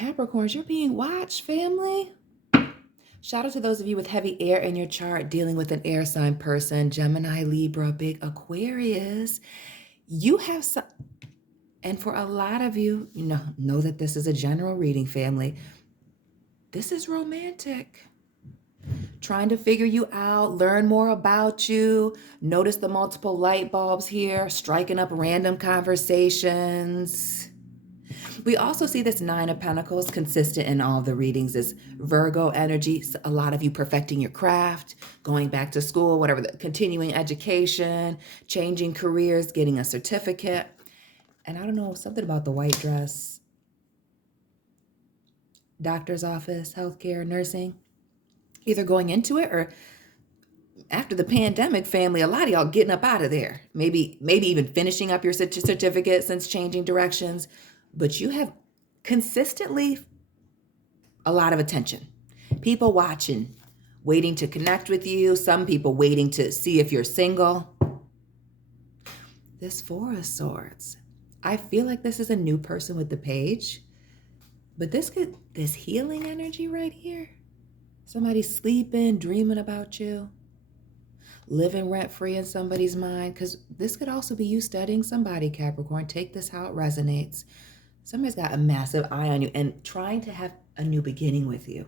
Capricorns, you're being watched, family. Shout out to those of you with heavy air in your chart dealing with an air sign person, Gemini, Libra, big Aquarius. You have some, and for a lot of you, know that this is a general reading, family. This is romantic. Trying to figure you out, learn more about you. Notice the multiple light bulbs here, striking up random conversations. We also see this Nine of Pentacles consistent in all of the readings is Virgo energy. So a lot of you perfecting your craft, going back to school, whatever, continuing education, changing careers, getting a certificate. And I don't know, something about the white dress, doctor's office, healthcare, nursing, either going into it or after the pandemic, family, a lot of y'all getting up out of there. Maybe even finishing up your certificate since changing directions. But you have consistently a lot of attention. People watching, waiting to connect with you. Some people waiting to see if you're single. This Four of Swords. I feel like this is a new person with the page. But this healing energy right here. Somebody sleeping, dreaming about you. Living rent-free in somebody's mind. Because this could also be you studying somebody, Capricorn. Take this how it resonates. Somebody's got a massive eye on you and trying to have a new beginning with you.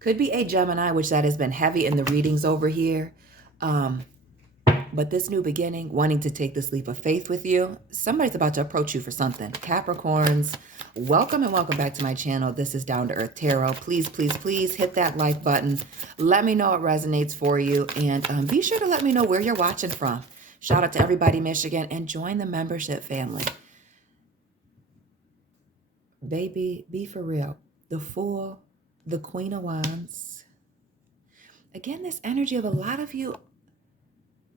Could be a Gemini, which that has been heavy in the readings over here. But this new beginning, wanting to take this leap of faith with you. Somebody's about to approach you for something. Capricorns, welcome and welcome back to my channel. This is Down to Earth Tarot. Please, please, please hit that like button. Let me know it resonates for you. And be sure to let me know where you're watching from. Shout out to everybody, Michigan, and join the membership family. Baby, be for real. The Fool, the Queen of Wands. Again, this energy of a lot of you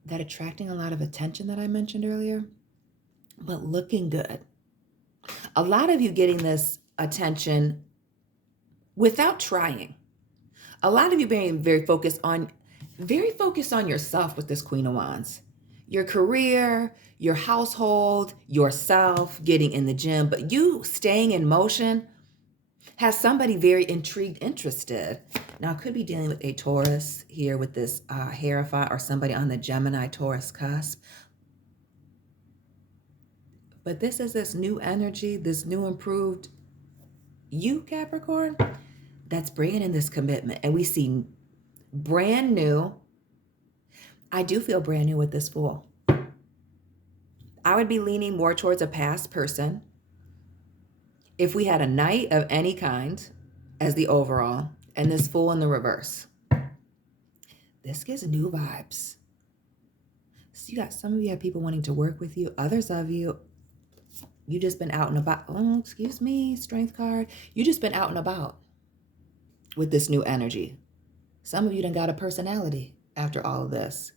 that attracting a lot of attention that I mentioned earlier, but looking good. A lot of you getting this attention without trying. A lot of you being very focused on yourself with this Queen of Wands. Your career, your household, yourself, getting in the gym, but you staying in motion has somebody very intrigued, interested. Now, I could be dealing with a Taurus here with this Hierophant or somebody on the Gemini-Taurus cusp. But this is this new energy, this new improved you, Capricorn, that's bringing in this commitment. And we see brand new. I do feel brand new with this Fool. I would be leaning more towards a past person. If we had a Knight of any kind as the overall and this Fool in the reverse, this gives new vibes. So you got some of you have people wanting to work with you. Others of you just been out and about. Oh, excuse me, Strength card. You just been out and about with this new energy. Some of you done got a personality after all of this.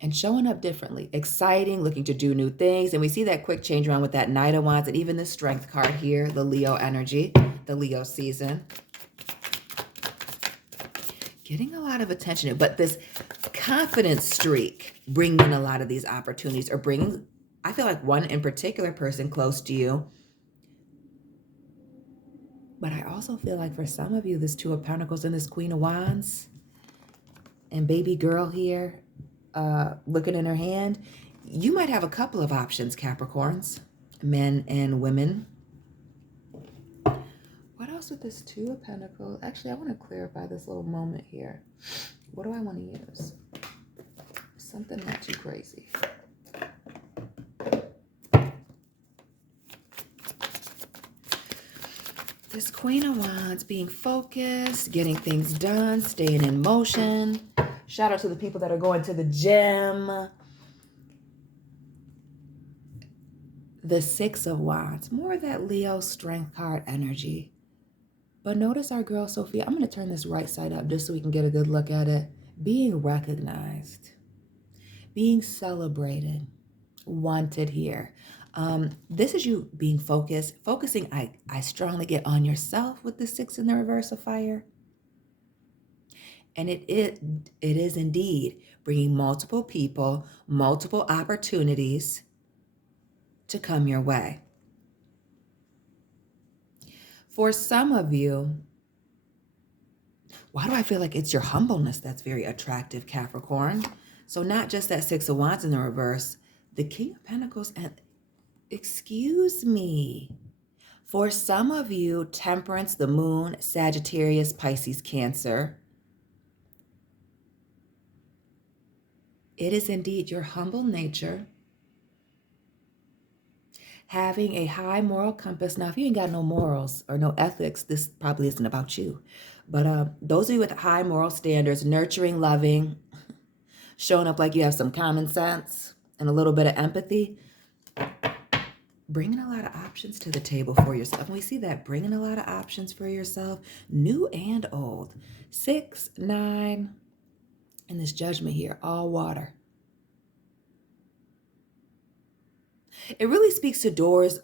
And showing up differently, exciting, looking to do new things. And we see that quick change around with that Knight of Wands and even the Strength card here, the Leo energy, the Leo season. Getting a lot of attention, but this confidence streak bringing in a lot of these opportunities or bringing, I feel like one in particular person close to you. But I also feel like for some of you, this Two of Pentacles and this Queen of Wands and baby girl here, looking in her hand, you might have a couple of options, Capricorns, men and women. What else with this Two of Pentacles? Actually, I want to clarify this little moment here. What do I want to use? Something not too crazy. This Queen of Wands, being focused, getting things done, staying in motion. Shout out to the people that are going to the gym. The Six of Wands, more of that Leo Strength card energy. But notice our girl Sophia, I'm going to turn this right side up just so we can get a good look at it. Being recognized, being celebrated, wanted here. This is you being focusing. I strongly get on yourself with the Six in the reverse of fire. And it is indeed bringing multiple people, multiple opportunities to come your way. For some of you, why do I feel like it's your humbleness that's very attractive, Capricorn? So not just that Six of Wands in the reverse, the King of Pentacles, and excuse me. For some of you, Temperance, the Moon, Sagittarius, Pisces, Cancer, it is indeed your humble nature, having a high moral compass. Now, if you ain't got no morals or no ethics, this probably isn't about you. But those of you with high moral standards, nurturing, loving, showing up like you have some common sense and a little bit of empathy, bringing a lot of options to the table for yourself. And we see that, bringing a lot of options for yourself, new and old. 6, 9, and this Judgment here, all water. It really speaks to doors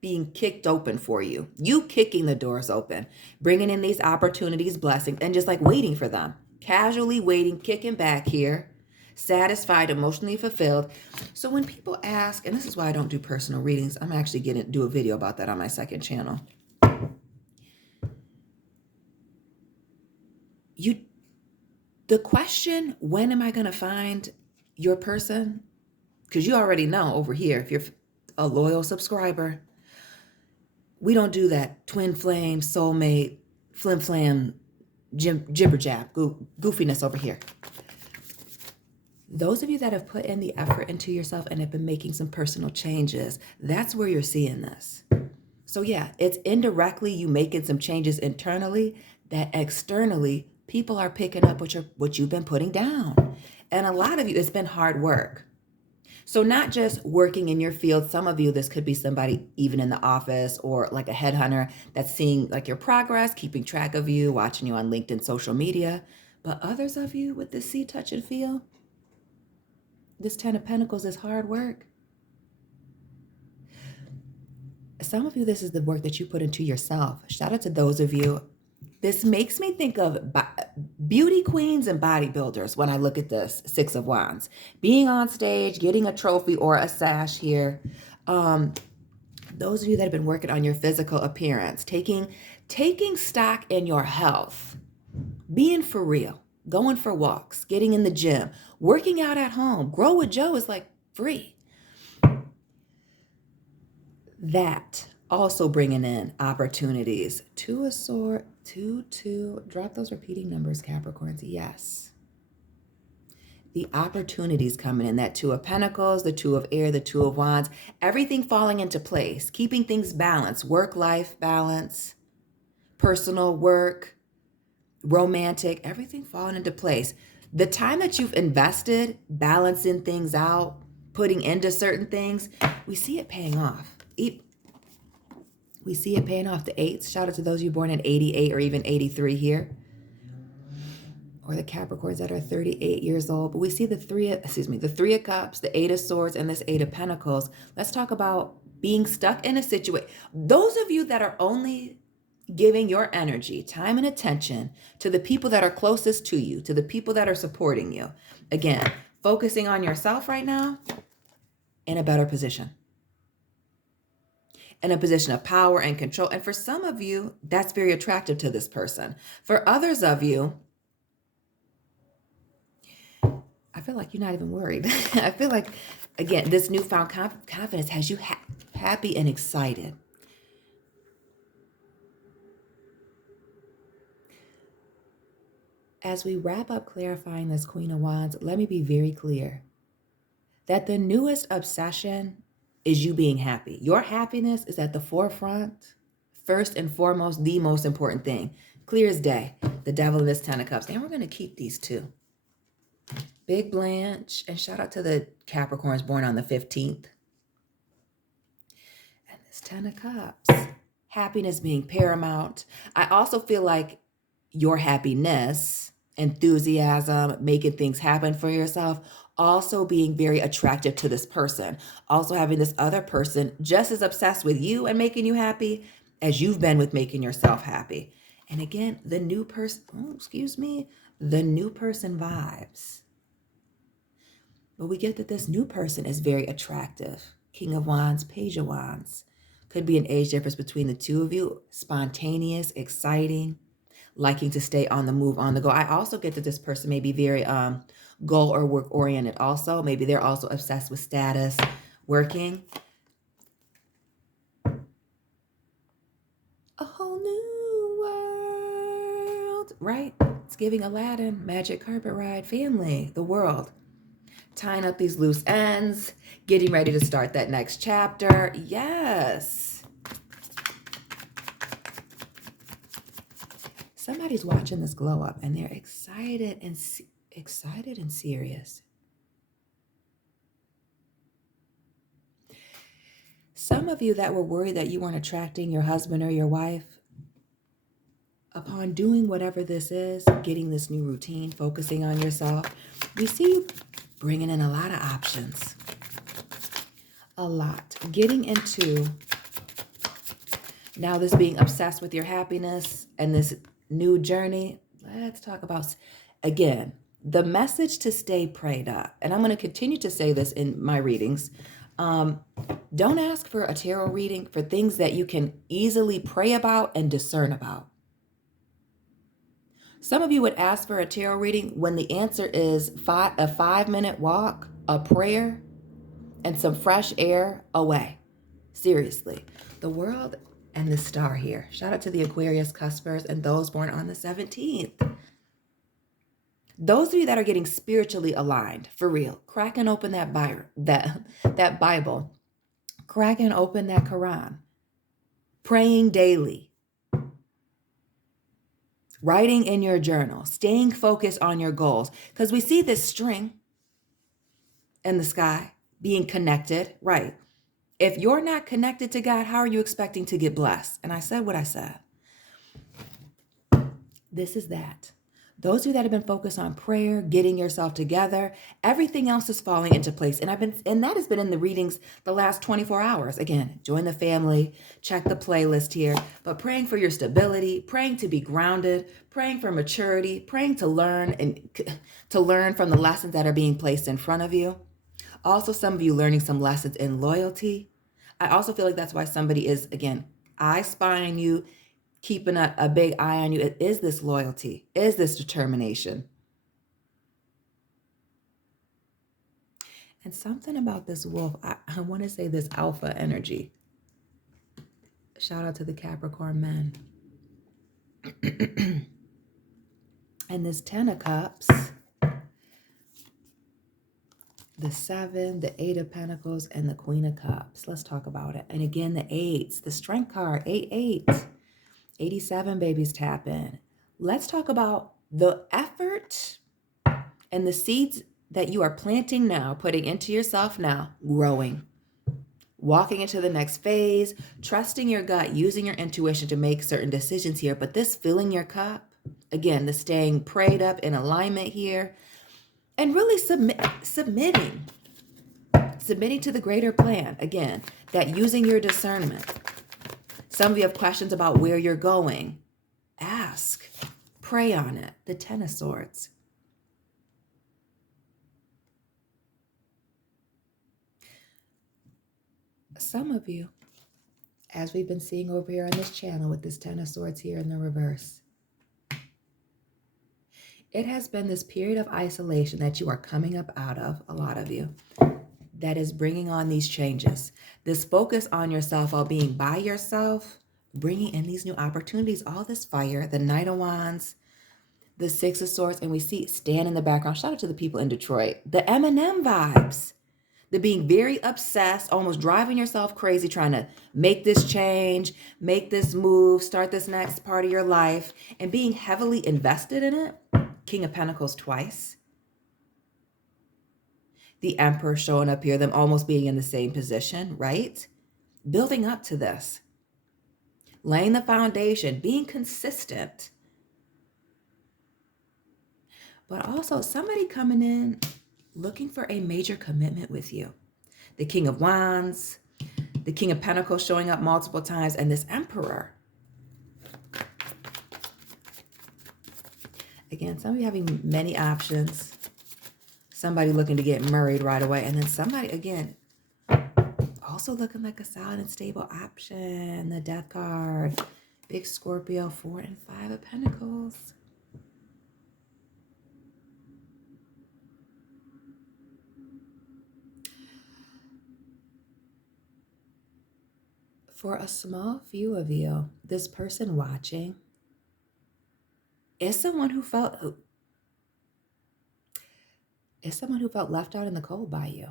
being kicked open for you. You kicking the doors open, bringing in these opportunities, blessings, and just like waiting for them. Casually waiting, kicking back here, satisfied, emotionally fulfilled. So when people ask, and this is why I don't do personal readings, I'm actually going to do a video about that on my second channel. The question, when am I going to find your person? Because you already know over here, if you're a loyal subscriber, we don't do that twin flame, soulmate, flim flam, jibber jab, goofiness over here. Those of you that have put in the effort into yourself and have been making some personal changes, that's where you're seeing this. So yeah, it's indirectly you making some changes internally that externally people are picking up what you've been putting down. And a lot of you, it's been hard work. So not just working in your field, some of you, this could be somebody even in the office or like a headhunter that's seeing like your progress, keeping track of you, watching you on LinkedIn, social media. But others of you with this see, touch, and feel, this 10 of Pentacles is hard work. Some of you, this is the work that you put into yourself. Shout out to those of you. This makes me think of beauty queens and bodybuilders when I look at this 6 of Wands. Being on stage, getting a trophy or a sash here. Those of you that have been working on your physical appearance, taking stock in your health, being for real, going for walks, getting in the gym, working out at home. Grow with Joe is like free. That also bringing in opportunities. 2 of Swords, 2, 2. Drop those repeating numbers, Capricorns. Yes. The opportunities coming in. That 2 of Pentacles, the 2 of Air, the 2 of Wands. Everything falling into place. Keeping things balanced. Work-life balance. Personal work. Romantic. Everything falling into place. The time that you've invested balancing things out, putting into certain things, we see it paying off. We see it paying off. The 8s, shout out to those of you born in 88 or even 83 here. Or the Capricorns that are 38 years old. But we see the 3 of Cups, the 8 of Swords, and this 8 of Pentacles. Let's talk about being stuck in a situation. Those of you that are only giving your energy, time, and attention to the people that are closest to you, to the people that are supporting you. Again, focusing on yourself right now, in a better position. In a position of power and control. And for some of you, that's very attractive to this person. For others of you, I feel like you're not even worried. I feel like, again, this newfound confidence has you happy and excited. As we wrap up clarifying this Queen of Wands, let me be very clear that the newest obsession is you being happy. Your happiness is at the forefront, first and foremost, the most important thing. Clear as day, the Devil and this 10 of Cups. And we're going to keep these two. Big Blanche, and shout out to the Capricorns born on the 15th. And this 10 of Cups. Happiness being paramount. I also feel like your happiness, enthusiasm, making things happen for yourself, also being very attractive to this person. Also having this other person just as obsessed with you and making you happy as you've been with making yourself happy. And again, the new person, the new person vibes. But we get that this new person is very attractive. King of Wands, Page of Wands. Could be an age difference between the two of you. Spontaneous, exciting, liking to stay on the move, on the go. I also get that this person may be very goal or work oriented also. Maybe they're also obsessed with status, working. A whole new world, right? It's giving Aladdin, magic carpet ride, family, the world. Tying up these loose ends, getting ready to start that next chapter. Yes. Somebody's watching this glow up and they're excited and serious. Some of you that were worried that you weren't attracting your husband or your wife, upon doing whatever this is, getting this new routine, focusing on yourself, we see you bringing in a lot of options. A lot. Getting into now this being obsessed with your happiness and this new journey. Let's talk about, again, the message to stay prayed up. And I'm going to continue to say this in my readings. Don't ask for a tarot reading for things that you can easily pray about and discern about. Some of you would ask for a tarot reading when the answer is a 5-minute walk, a prayer, and some fresh air away. Seriously. The world and the star here. Shout out to the Aquarius cuspers and those born on the 17th. Those of you that are getting spiritually aligned, for real, cracking open that Bible, cracking open that Quran, praying daily, writing in your journal, staying focused on your goals. Because we see this string in the sky being connected, right? If you're not connected to God, how are you expecting to get blessed? And I said what I said. This is that. Those of you that have been focused on prayer, getting yourself together, everything else is falling into place. And that has been in the readings the last 24 hours. Again, join the family, check the playlist here, but praying for your stability, praying to be grounded, praying for maturity, praying to learn and to learn from the lessons that are being placed in front of you. Also, some of you learning some lessons in loyalty. I also feel like that's why somebody is, again, I spying you, keeping a big eye on you. Is this loyalty? Is this determination? And something about this wolf, I want to say this alpha energy. Shout out to the Capricorn men. And this 10 of Cups, the 7, the 8 of Pentacles, and the Queen of Cups. Let's talk about it. And again, the 8s, the Strength card, 8. 87 babies tap in. Let's talk about the effort and the seeds that you are planting now, putting into yourself now, growing, walking into the next phase, trusting your gut, using your intuition to make certain decisions here. But this filling your cup, again, the staying prayed up in alignment here, and really submitting to the greater plan. Again, that using your discernment. Some of you have questions about where you're going. Ask. Pray on it. The 10 of Swords. Some of you, as we've been seeing over here on this channel with this 10 of Swords here in the reverse, it has been this period of isolation that you are coming up out of, a lot of you, that is bringing on these changes. This focus on yourself while being by yourself, bringing in these new opportunities, all this fire, the Knight of Wands, the 6 of Swords, and we see Stan in the background. Shout out to the people in Detroit. The Eminem vibes. The being very obsessed, almost driving yourself crazy, trying to make this change, make this move, start this next part of your life, and being heavily invested in it. King of Pentacles twice. The Emperor showing up here, them almost being in the same position, right? Building up to this. Laying the foundation, being consistent. But also somebody coming in looking for a major commitment with you. The King of Wands, the King of Pentacles showing up multiple times, and this Emperor. Again, some of you having many options. Somebody looking to get married right away. And then somebody, again, Also looking like a solid and stable option. The Death card. Big Scorpio, 4 and 5 of Pentacles. For a small few of you, this person watching is someone who felt left out in the cold by you.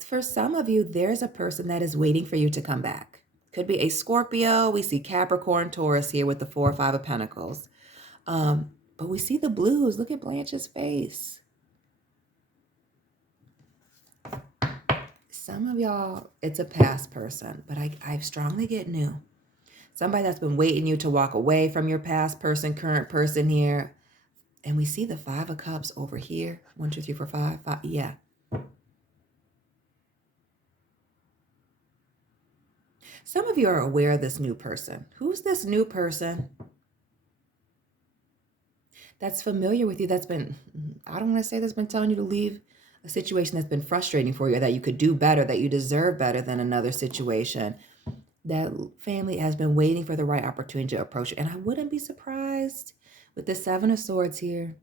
For some of you, there's a person that is waiting for you to come back. Could be a Scorpio. We see Capricorn, Taurus here with the 4 or 5 of Pentacles. But we see the blues. Look at Blanche's face. Some of y'all, it's a past person, but I strongly get new. Somebody that's been waiting you to walk away from your past person, current person here. And we see the 5 of Cups over here. 1, 2, 3, 4, 5. Yeah. Some of you are aware of this new person. Who's this new person that's familiar with you, that's been, I don't want to say that's been telling you to leave a situation that's been frustrating for you, or that you could do better, that you deserve better than another situation. That family has been waiting for the right opportunity to approach you. And I wouldn't be surprised with the 7 of Swords here.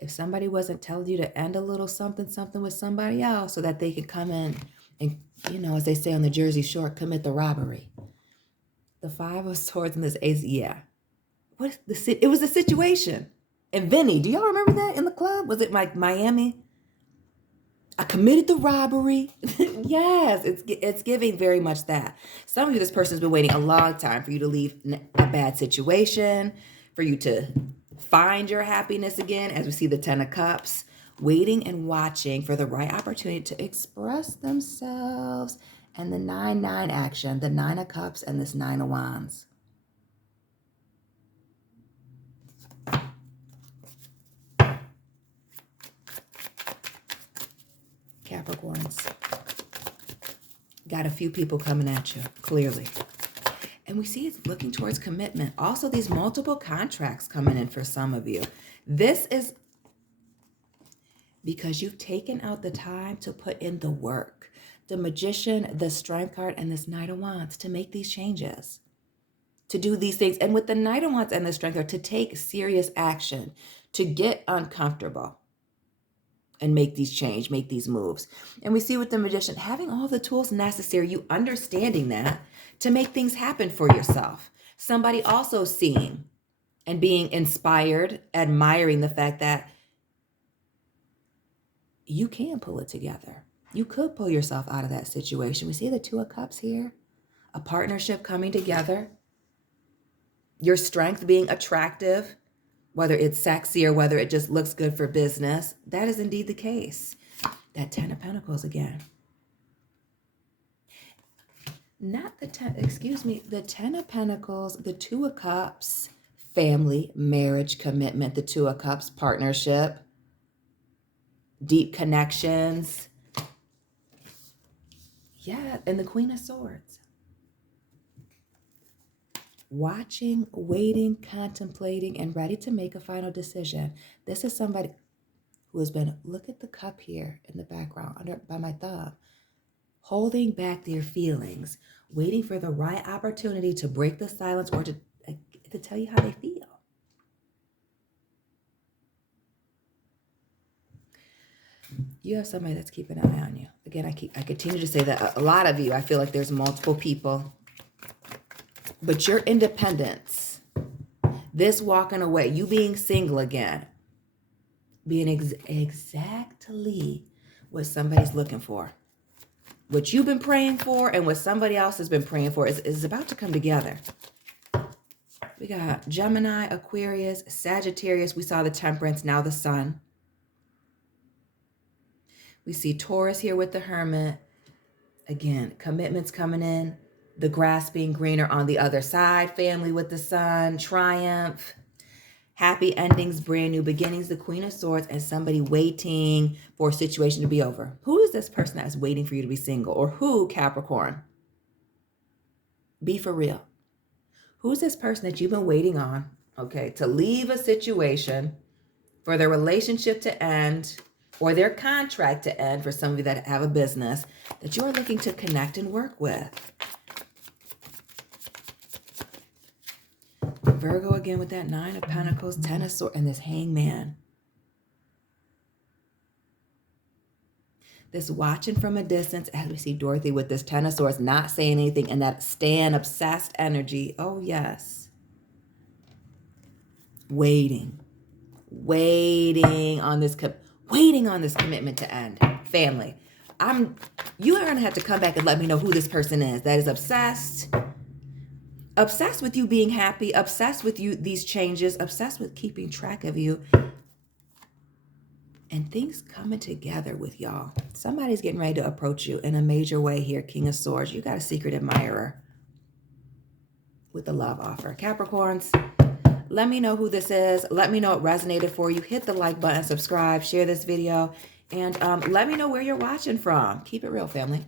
If somebody wasn't telling you to end a little something with somebody else so that they can come in and, as they say on the Jersey Shore, commit the robbery. The 5 of Swords and this Ace, yeah. It was a situation. And Vinny, do y'all remember that in the club? Was it like Miami? I committed the robbery. Yes, it's giving very much that. Some of you, this person's been waiting a long time for you to leave a bad situation, for you to find your happiness again, as we see the 10 of Cups, waiting and watching for the right opportunity to express themselves. And the 9-9 action, the 9 of Cups and this 9 of Wands. Capricorns. Got a few people coming at you, clearly. And we see it's looking towards commitment. Also, these multiple contracts coming in for some of you. This is because you've taken out the time to put in the work. The Magician, the Strength card, and this Knight of Wands to make these changes, to do these things. And with the Knight of Wands and the Strength card, to take serious action, to get uncomfortable and make these change, make these moves. And we see with the Magician, having all the tools necessary, you understanding that, to make things happen for yourself. Somebody also seeing and being inspired, admiring the fact that you can pull it together. You could pull yourself out of that situation. We see the 2 of Cups here, a partnership coming together, your strength being attractive, whether it's sexy or whether it just looks good for business. That is indeed the case. That 10 of Pentacles again. Not the 10, the 10 of Pentacles, the 2 of Cups, family, marriage, commitment, the 2 of Cups, partnership, deep connections. Yeah, and the Queen of Swords. Watching, waiting, contemplating, and ready to make a final decision. This is somebody who has been, look at the cup here in the background, under by my thumb, holding back their feelings, waiting for the right opportunity to break the silence or to tell you how they feel. You have somebody that's keeping an eye on you. Again, I continue to say that a lot of you, I feel like there's multiple people. But your independence, this walking away, you being single again, being exactly what somebody's looking for. What you've been praying for and what somebody else has been praying for is about to come together. We got Gemini, Aquarius, Sagittarius. We saw the Temperance, now the Sun. We see Taurus here with the Hermit. Again, commitments coming in. The grass being greener on the other side. Family with the Sun. Triumph. Happy endings, brand new beginnings. The Queen of Swords and somebody waiting for a situation to be over. Who is this person that's waiting for you to be single? Or who, Capricorn? Be for real. Who's this person that you've been waiting on, okay, to leave a situation for their relationship to end or their contract to end for some of you that have a business that you are looking to connect and work with. Virgo again with that 9 of Pentacles, 10 of Swords, and this Hangman. This watching from a distance, as we see Dorothy with this 10 of Swords, not saying anything, and that stand obsessed energy. Oh, yes. Waiting on this commitment to end. Family, you are gonna have to come back and let me know who this person is that is obsessed with you being happy, obsessed with you, these changes, obsessed with keeping track of you, and things coming together with y'all. Somebody's getting ready to approach you in a major way here. King of Swords. You got a secret admirer with the love offer. Capricorns, let me know who this is. Let me know it resonated for you. Hit the like button, subscribe, share this video, and let me know where you're watching from. Keep it real, family.